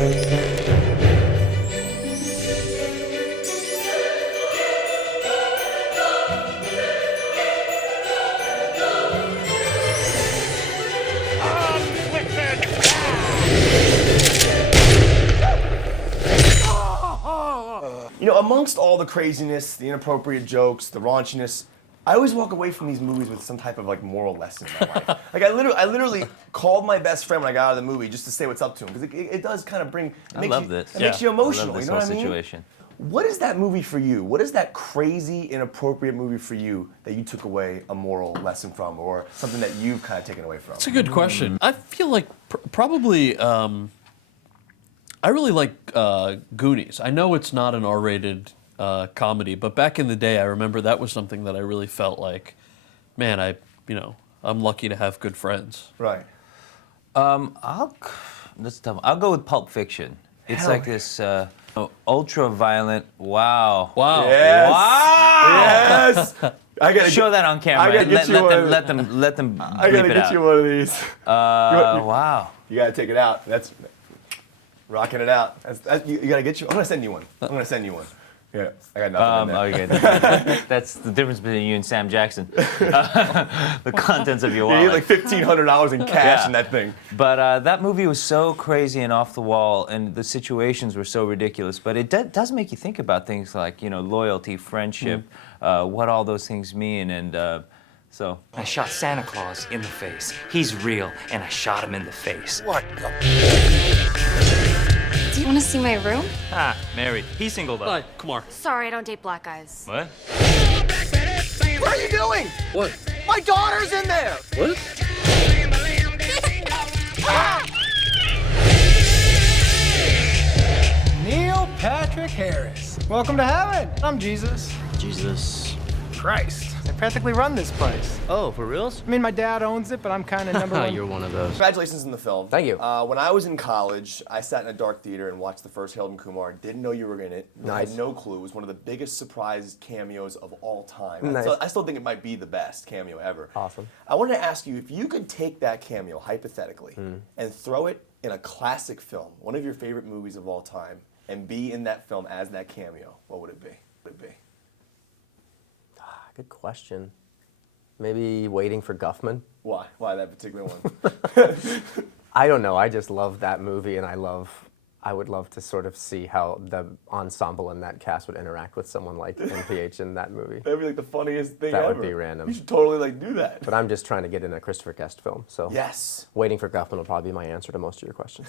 You know, amongst all the craziness, the inappropriate jokes, the raunchiness, I always walk away from these movies with some type of like moral lesson in my life. Like I literally called my best friend when I got out of the movie just to say what's up to him because it does kind of bring. It makes you emotional. You know what I mean? Situation. What is that movie for you? What is that crazy, inappropriate movie for you that you took away a moral lesson from, or something that you've kind of taken away from? That's a good question. I feel like probably. I really like Goonies. I know it's not an R-rated comedy, but back in the day, I remember that was something that I really felt like, man, I'm lucky to have good friends. Right. I'll go with Pulp Fiction. It's like this ultra-violent. Wow. Yes. Wow. Yes. I gotta show that on camera. I gotta get let them. I gotta get you one of these. Wow. You gotta take it out. That's rocking it out. You gotta get you. I'm gonna send you one. Yeah, I got nothing in there. Okay. That's the difference between you and Sam Jackson. The contents of your wallet. You need like $1,500 in cash in that thing. But that movie was so crazy and off the wall, and the situations were so ridiculous. But it does make you think about things like, loyalty, friendship, what all those things mean, and so. I shot Santa Claus in the face. He's real, and I shot him in the face. What? Do you want to see my room? Ah, married. He's singled up. Hi, Kumar. Sorry, I don't date black guys. What? What are you doing? What? My daughter's in there. What? Neil Patrick Harris. Welcome to heaven. I'm Jesus. Jesus Christ. I practically run this place. Oh, for reals? I mean, my dad owns it, but I'm kind of number one. You're one of those. Congratulations on the film. Thank you. When I was in college, I sat in a dark theater and watched the first Harold and Kumar. Didn't know you were in it. Nice. I had no clue. It was one of the biggest surprise cameos of all time. Nice. So I still think it might be the best cameo ever. Awesome. I wanted to ask you, if you could take that cameo, hypothetically, and throw it in a classic film, one of your favorite movies of all time, and be in that film as that cameo, what would it be? Good question. Maybe Waiting for Guffman. Why? Why that particular one? I don't know. I just love that movie, and I would love to sort of see how the ensemble in that cast would interact with someone like NPH in that movie. That'd be like the funniest thing ever. That would be random. You should totally do that. But I'm just trying to get in a Christopher Guest film, so yes. Waiting for Guffman will probably be my answer to most of your questions.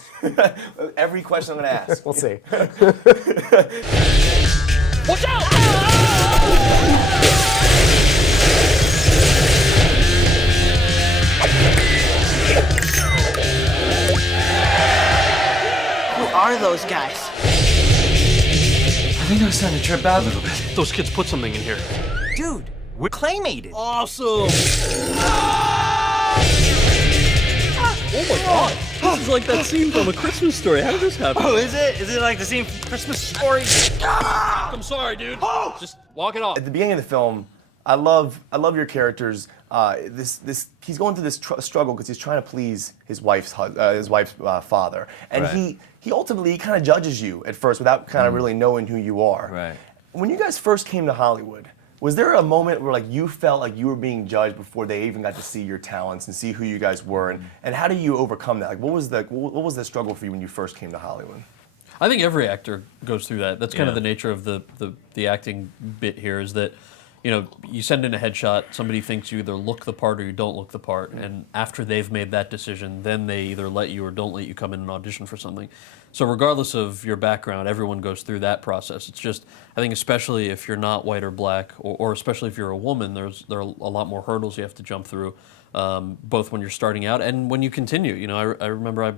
Every question I'm going to ask. We'll see. Watch out! Who are those guys? I think I was starting to trip out a little bit. Those kids put something in here. Dude, we're claymated. Awesome! Oh my god! This is like that scene from A Christmas Story. How did this happen? Oh, is it? Is it like the scene from Christmas Story? I'm sorry, dude. Just walk it off. At the beginning of the film, I love your characters. He's going through this struggle because he's trying to please his wife's father, and he ultimately kind of judges you at first without kind of really knowing who you are. Right. When you guys first came to Hollywood, was there a moment where like you felt like you were being judged before they even got to see your talents and see who you guys were, and how do you overcome that? Like, what was the struggle for you when you first came to Hollywood? I think every actor goes through that. That's kind of the nature of the acting bit here, is that, you send in a headshot, somebody thinks you either look the part or you don't look the part, and after they've made that decision, then they either let you or don't let you come in and audition for something. So regardless of your background, everyone goes through that process. It's just, I think especially if you're not white or black, or especially if you're a woman, there are a lot more hurdles you have to jump through, both when you're starting out and when you continue. I remember I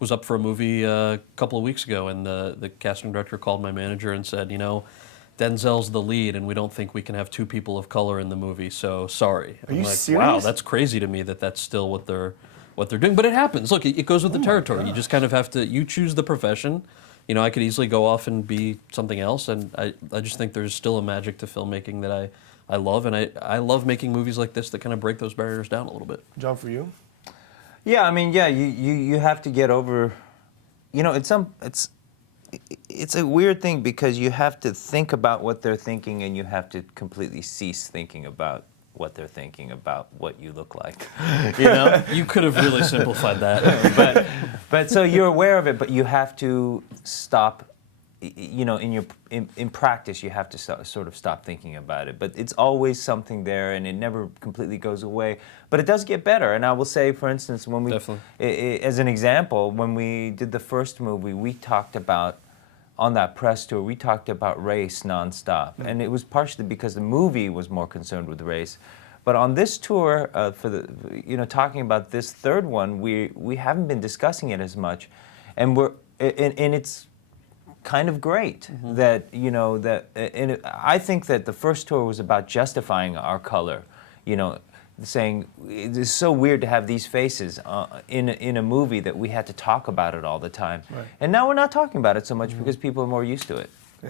was up for a movie a couple of weeks ago, and the casting director called my manager and said, Denzel's the lead, and we don't think we can have two people of color in the movie, so sorry. Are you like, serious? Wow, that's crazy to me that that's still what they're doing. But it happens. Look, it goes with the territory. You just kind of have to, you choose the profession. I could easily go off and be something else, and I just think there's still a magic to filmmaking that I love, and I love making movies like this that kind of break those barriers down a little bit. John, for you? Yeah, I mean, you have to get over you know, it's a weird thing because you have to think about what they're thinking and you have to completely cease thinking about what they're thinking about what you look like. You know? You could have really simplified that. But so you're aware of it, but you have to stop. You know, in practice, you have to sort of stop thinking about it. But it's always something there, and it never completely goes away. But it does get better. And I will say, for instance, when we, as an example, when we did the first movie, we talked about, on that press tour, we talked about race nonstop. And it was partially because the movie was more concerned with race. But on this tour, talking about this third one, we haven't been discussing it as much, and it's kind of great that, you know, that, and I think that the first tour was about justifying our color, you know, saying it's so weird to have these faces in a movie that we had to talk about it all the time. Right. And now we're not talking about it so much because people are more used to it. I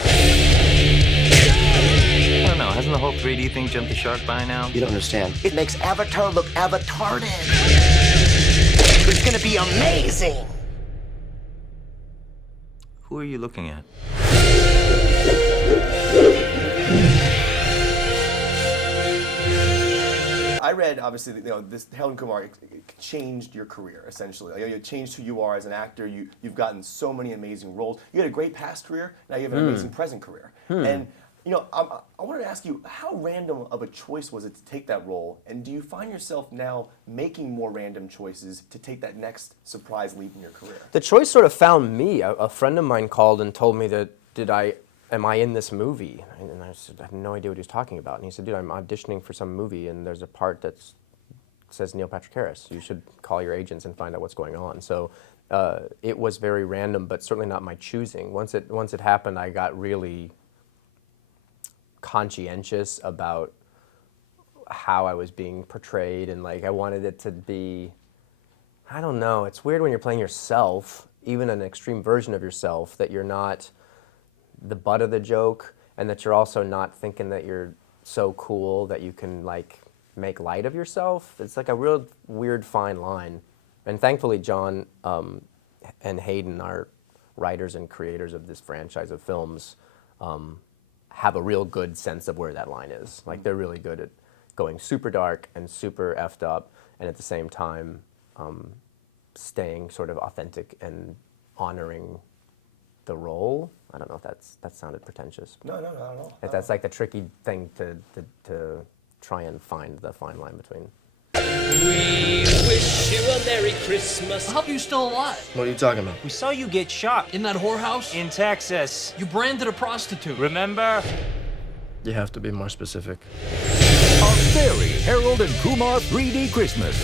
don't know, hasn't the whole 3D thing jumped the shark by now? You don't understand. It makes Avatar look avatarded. It's gonna be amazing. Who are you looking at? I read, obviously, you know, this Harold and Kumar it changed your career, essentially. Like, it changed who you are as an actor. You've gotten so many amazing roles. You had a great past career, now you have an amazing present career. And, you know, I wanted to ask you, how random of a choice was it to take that role? And do you find yourself now making more random choices to take that next surprise leap in your career? The choice sort of found me. A friend of mine called and told me that, am I in this movie? And I said, I had no idea what he was talking about. And he said, dude, I'm auditioning for some movie and there's a part that says Neil Patrick Harris. You should call your agents and find out what's going on. So it was very random, but certainly not my choosing. Once it happened, I got really conscientious about how I was being portrayed, and like I wanted it to be, I don't know, it's weird when you're playing yourself, even an extreme version of yourself, that you're not the butt of the joke, and that you're also not thinking that you're so cool that you can like make light of yourself. It's like a real weird fine line. And thankfully John and Hayden, our writers and creators of this franchise of films, have a real good sense of where that line is. Like they're really good at going super dark and super effed up, and at the same time staying sort of authentic and honoring the role. I don't know if that sounded pretentious. No, not at all. That's like the tricky thing to try and find the fine line between. We wish you a Merry Christmas. How are you still alive? What are you talking about? We saw you get shot. In that whorehouse? In Texas. You branded a prostitute. Remember? You have to be more specific. A Very Harold and Kumar 3D Christmas.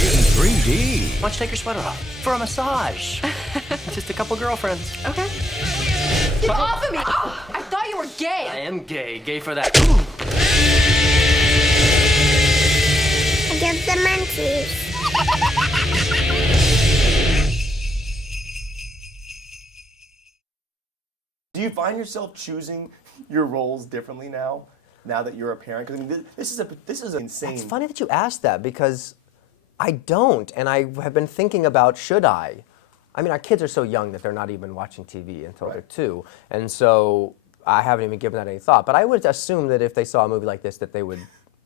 In 3D. Why don't you take your sweater off? For a massage. Just a couple girlfriends. Okay. Get off of me! Oh, I thought you were gay. I am gay. Gay for that. Against the munchies. Do you find yourself choosing your roles differently now that you're a parent? Because I mean, this is insane. It's funny that you asked that because I don't, and I have been thinking about should I. I mean, our kids are so young that they're not even watching TV until they're 2, and so I haven't even given that any thought. But I would assume that if they saw a movie like this, that they would,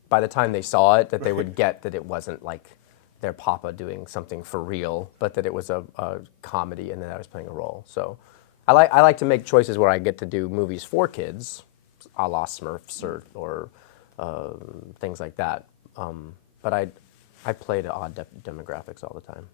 by the time they saw it, that they would get that it wasn't like their papa doing something for real, but that it was a comedy and that I was playing a role. So I like to make choices where I get to do movies for kids, a la Smurfs or things like that. But I play to odd demographics all the time.